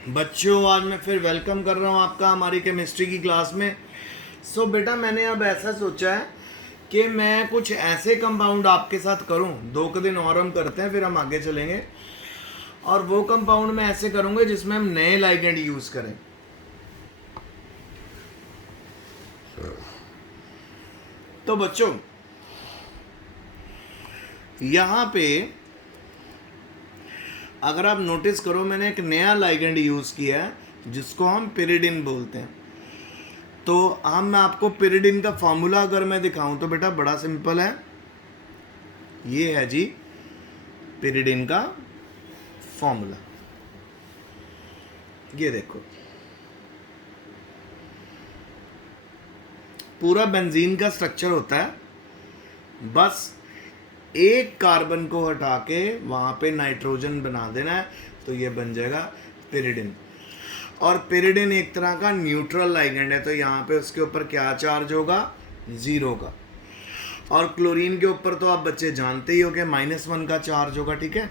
बच्चों, आज मैं फिर वेलकम कर रहा हूँ आपका हमारी केमिस्ट्री की क्लास में। बेटा, मैंने अब ऐसा सोचा है कि मैं कुछ ऐसे कंपाउंड आपके साथ करूँ। 2 दिन और हम करते हैं, फिर हम आगे चलेंगे। और वो कंपाउंड मैं ऐसे करूँगा जिसमें हम नए लाइगेंड यूज़ करें। तो बच्चों, यहाँ पे अगर आप नोटिस करो, मैंने एक नया लाइगेंड यूज़ किया है जिसको हम पिरिडिन बोलते हैं। तो हम मैं आपको पिरिडिन का फॉर्मूला अगर मैं दिखाऊं तो बेटा बड़ा सिंपल है। ये है जी पिरिडिन का फॉर्मूला। ये देखो, पूरा बेंजीन का स्ट्रक्चर होता है। बस एक कार्बन को हटा के वहां पे नाइट्रोजन बना देना है, तो ये बन जाएगा पिरिडिन। और पिरिडिन एक तरह का न्यूट्रल लाइगेंड है, तो यहाँ पे उसके ऊपर क्या चार्ज होगा? 0 का। और क्लोरीन के ऊपर तो आप बच्चे जानते ही हो कि -1 का चार्ज होगा, ठीक है।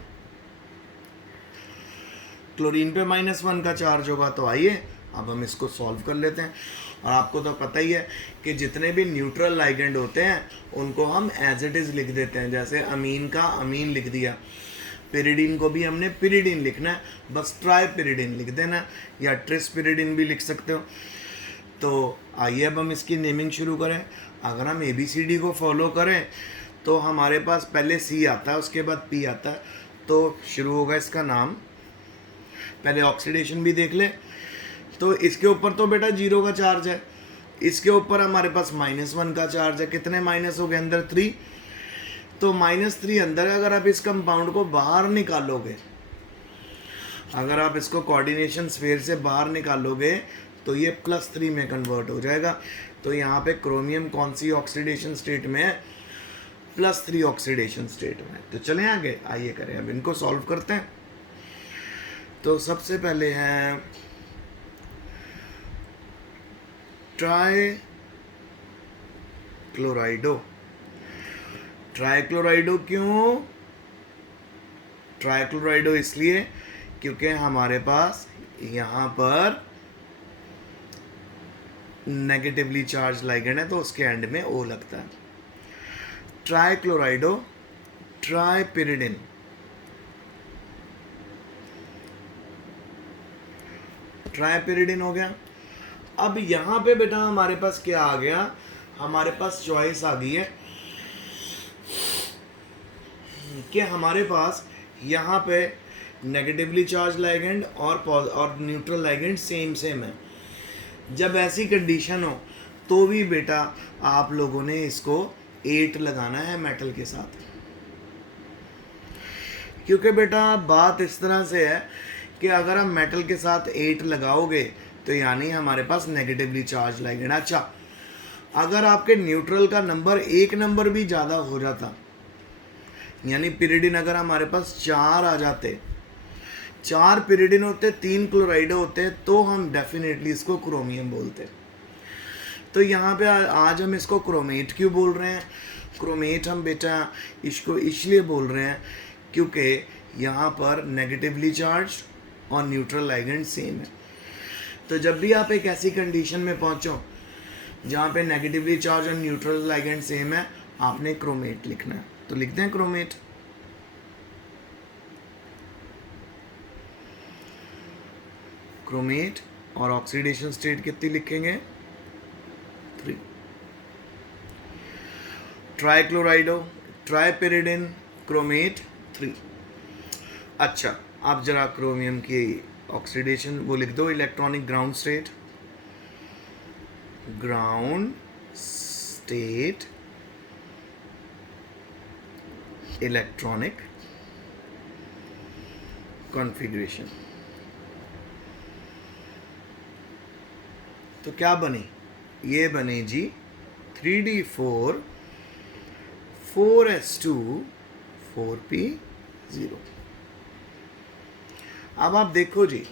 क्लोरीन पे -1 का चार्ज होगा। तो आइए अब हम इसको सॉल्व कर लेते हैं। और आपको तो पता ही है कि जितने भी न्यूट्रल लाइगेंड होते हैं उनको हम एज इट इज़ लिख देते हैं। जैसे अमीन का अमीन लिख दिया, पिरिडिन को भी हमने पिरिडिन लिखना है, बस ट्राई पिरिडिन लिख देना, या ट्रिस पिरिडिन भी लिख सकते हो। तो आइए अब हम इसकी नेमिंग शुरू करें। अगर हम ABCD को फॉलो करें तो हमारे पास पहले C आता है, उसके बाद P आता है। तो शुरू होगा इसका नाम। पहले ऑक्सीडेशन भी देख ले। तो इसके ऊपर तो बेटा 0 का चार्ज है, इसके ऊपर हमारे पास -1 का चार्ज है। कितने माइनस हो गए अंदर? 3। तो -3 अंदर है। अगर आप इस कंपाउंड को बाहर निकालोगे, अगर आप इसको कोऑर्डिनेशन स्फीयर से बाहर निकालोगे तो ये +3 में कन्वर्ट हो जाएगा। तो यहाँ पे क्रोमियम कौन सी ऑक्सीडेशन स्टेट में है? +3 ऑक्सीडेशन स्टेट में। तो चलें आगे, आइए करें अब इनको सॉल्व करते हैं। तो सबसे पहले है ट्राई क्लोराइडो। ट्राइक्लोराइडो क्यों? ट्राइक्लोराइडो इसलिए क्योंकि हमारे पास यहाँ पर नेगेटिवली चार्ज लाइगेंड है, तो उसके एंड में O लगता है। ट्राइक्लोराइडो, ट्राइपिरिडिन। ट्राइपिरिडिन हो गया। अब यहाँ पे बेटा हमारे पास क्या आ गया? हमारे पास चॉइस आ गई है कि हमारे पास यहाँ पे नेगेटिवली चार्ज लाइगेंड और न्यूट्रल लाइगेंड सेम है। जब ऐसी कंडीशन हो तो भी बेटा आप लोगों ने इसको 8 लगाना है मेटल के साथ। क्योंकि बेटा बात इस तरह से है कि अगर हम मेटल के साथ 8 लगाओगे तो यानी हमारे पास नेगेटिवली चार्ज लाइगेंड। अच्छा, अगर आपके न्यूट्रल का नंबर 1 नंबर भी ज़्यादा हो जाता, यानी पिरिडिन अगर हमारे पास 4 आ जाते, 4 पिरिडिन होते, 3 क्लोराइडो होते, तो हम डेफिनेटली इसको क्रोमियम बोलते। तो यहाँ पे आज हम इसको क्रोमेट क्यों बोल रहे हैं? क्रोमेट हम बेटा इसको इसलिए बोल रहे हैं क्योंकि यहाँ पर नेगेटिवली चार्ज और न्यूट्रल लाइगेंड सेम है। तो जब भी आप एक ऐसी कंडीशन में पहुँचो जहाँ पे नेगेटिवली चार्ज और न्यूट्रल लाइगेंड सेम है, आपने क्रोमेट लिखना है। तो लिखते हैं क्रोमेट। क्रोमेट और ऑक्सीडेशन स्टेट कितनी लिखेंगे? 3। ट्राइक्लोराइडो, ट्राइपिरिडिन, क्रोमेट 3। अच्छा, आप जरा क्रोमियम की ऑक्सीडेशन वो लिख दो, electronic ground state. Ground state electronic configuration. तो क्या बनी? ये बने जी 3d4 4s2 4p0। अब आप देखो जी,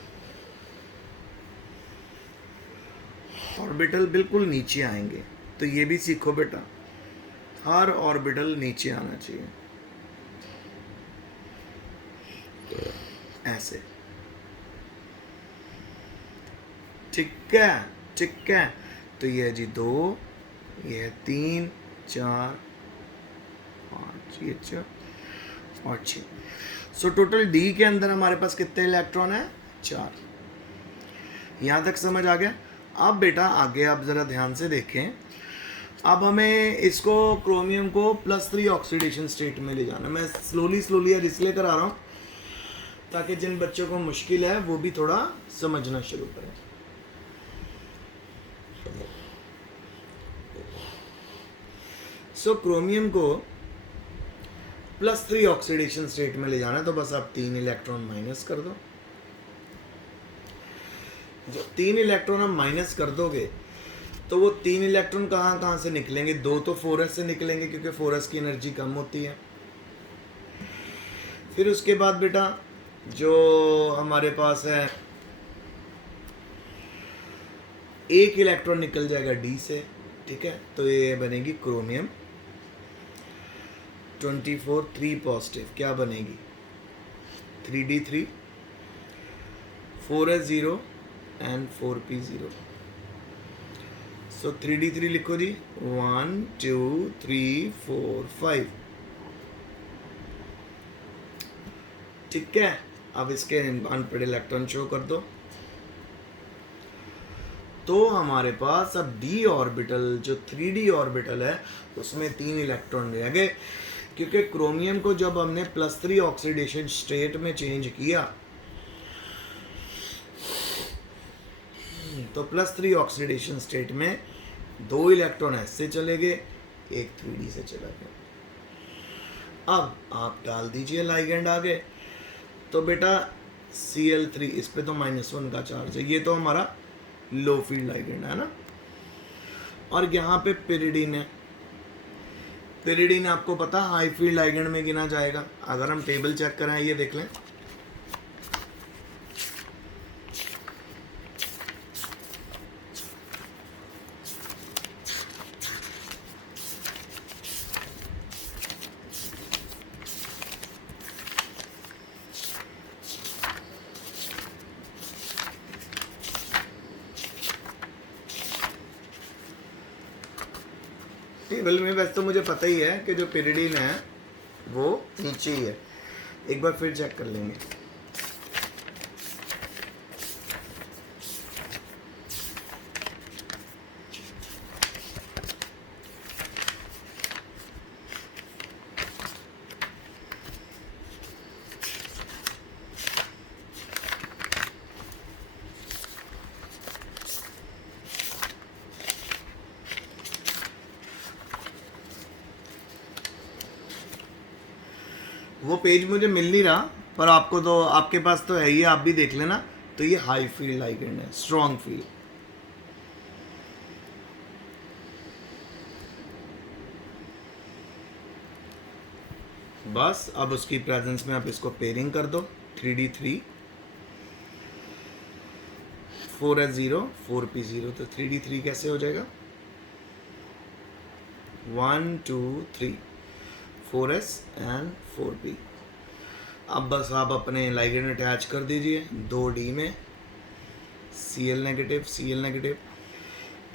ऑर्बिटल बिल्कुल नीचे आएंगे। तो ये भी सीखो बेटा, हर ऑर्बिटल नीचे आना चाहिए, ऐसे। ठीक है, ठीक है। तो ये है जी 2, ये है 3, 4, 5, ये 4 और 6। सो टोटल डी के अंदर हमारे पास कितने इलेक्ट्रॉन है? 4। यहाँ तक समझ आ गया? अब बेटा आगे आप ज़रा ध्यान से देखें। अब हमें इसको क्रोमियम को +3 ऑक्सीडेशन स्टेट में ले जाना। मैं स्लोली यार इसलिए करा रहा हूँ ताकि जिन बच्चों को मुश्किल है वो भी थोड़ा समझना शुरू करें। सो क्रोमियम को +3 ऑक्सीडेशन स्टेट में ले जाना है, तो बस आप 3 इलेक्ट्रॉन माइनस कर दो। जब 3 इलेक्ट्रॉन हम माइनस कर दोगे तो वो 3 इलेक्ट्रॉन कहाँ से निकलेंगे? 2 तो 4s से निकलेंगे क्योंकि 4s की एनर्जी कम होती है। फिर उसके बाद बेटा जो हमारे पास है, एक इलेक्ट्रॉन निकल जाएगा डी से, ठीक है? तो ये बनेगी क्रोमियम 24 3 पॉजिटिव। क्या बनेगी? 3d3 4s0 and 4p0। So 3d3 लिखो जी, 1 2 3 4 5। ठीक है, अब इसके अनपेड इलेक्ट्रॉन शो कर दो। तो हमारे पास अब डी ऑर्बिटल, जो 3d ऑर्बिटल है, उसमें 3 इलेक्ट्रॉन रह गए, क्योंकि क्रोमियम को जब हमने +3 ऑक्सीडेशन स्टेट में चेंज किया तो +3 ऑक्सीडेशन स्टेट में 2 इलेक्ट्रॉन एस से चले गए, एक 3d से चला गया। अब आप डाल दीजिए लाइगेंड आगे। तो बेटा Cl3, इस पे तो -1 का चार्ज है, ये तो हमारा लो फील्ड लाइगेंड है ना। और यहाँ पे पिरिडीन है। पिरिडीन आपको पता हाई फील्ड लाइगेंड में गिना जाएगा। अगर हम टेबल चेक करें, ये देख लें, टेबल में वैसे तो मुझे पता ही है कि जो पिरिडीन है वो नीचे ही है। एक बार फिर चेक कर लेंगे। वो पेज मुझे मिल नहीं रहा, पर आपको तो, आपके पास तो है ही, आप भी देख लेना। तो ये हाई फील्ड लाइगेंड है, स्ट्रॉन्ग फील्ड। बस अब उसकी प्रेजेंस में आप इसको पेयरिंग कर दो, 3d3 4s0 4p0। तो 3d3 कैसे हो जाएगा? 1 2 3 4s एंड 4p। अब बस आप अपने लाइगेंड अटैच कर दीजिए 2d में Cl नेगेटिव,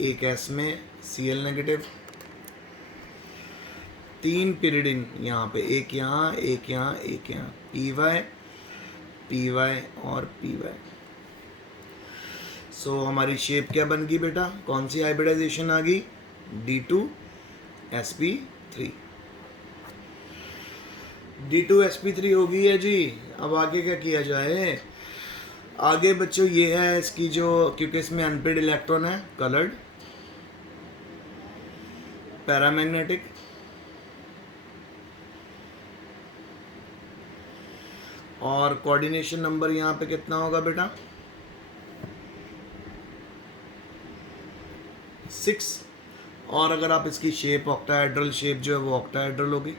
एक s में Cl नेगेटिव, 3 पिरिडिन यहाँ पे, एक यहाँ, एक यहाँ, एक यहाँ, py और py। सो हमारी शेप क्या बन गई बेटा? कौन सी हाइब्रिडाइजेशन आ गई? D2sp3। D2sp3 हो गई है जी। अब आगे क्या किया जाए? आगे बच्चों ये है इसकी जो, क्योंकि इसमें अनपेड इलेक्ट्रॉन है, कलर्ड, पैरामैग्नेटिक, और कोऑर्डिनेशन नंबर यहाँ पे कितना होगा बेटा? 6। और अगर आप इसकी शेप, ऑक्टाहेड्रल शेप जो है वो ऑक्टाहेड्रल होगी।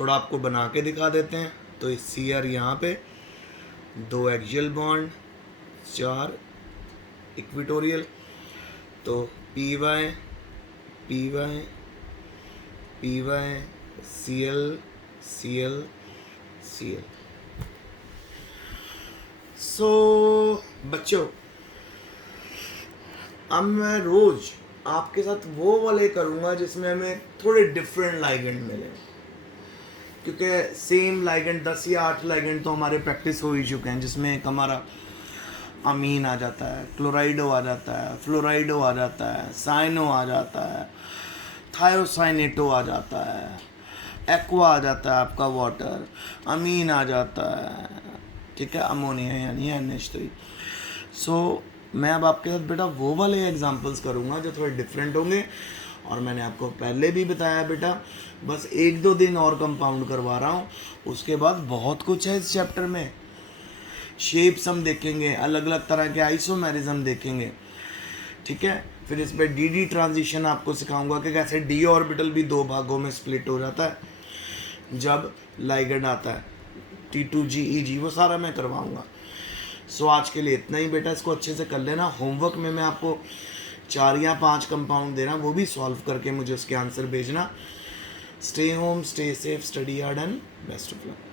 थोड़ा आपको बना के दिखा देते हैं। तो इस Cr यहाँ पे 2 एक्सियल बॉन्ड, 4 इक्विटोरियल, तो py Cl Cl Cl। बच्चों, अब मैं रोज आपके साथ वो वाले करूँगा जिसमें हमें थोड़े डिफरेंट लाइगेंड मिले, क्योंकि सेम लाइगेंड 10 या 8 लाइगेंड तो हमारे प्रैक्टिस हो ही चुके हैं, जिसमें एक हमारा अमीन आ जाता है, क्लोराइडो आ जाता है, फ्लोराइडो आ जाता है, साइनो आ जाता है, थायोसाइनेटो आ जाता है, एक्वा आ जाता है आपका वाटर, अमीन आ जाता है, ठीक है, अमोनिया यानी NH3। सो मैं अब आपके साथ बेटा वो वाले एग्जांपल्स करूँगा जो थोड़े डिफरेंट होंगे, और मैंने आपको पहले भी बताया बेटा, बस 1-2 दिन और कंपाउंड करवा रहा हूँ, उसके बाद बहुत कुछ है इस चैप्टर में। शेप्स हम देखेंगे, अलग अलग तरह के आइसोमेरिज्म देखेंगे, ठीक है। फिर इस पर डी ट्रांजिशन आपको सिखाऊंगा कि कैसे डी ऑर्बिटल भी 2 भागों में स्प्लिट हो जाता है जब लाइगेंड आता है, T2GeG, वो सारा मैं करवाऊंगा। सो आज के लिए इतना ही बेटा, इसको अच्छे से कर लेना। होमवर्क में मैं आपको 4 या 5 कंपाउंड दे रहा हूँ, वो भी सॉल्व करके मुझे उसके आंसर भेजना। Stay home, stay safe, study hard and best of luck.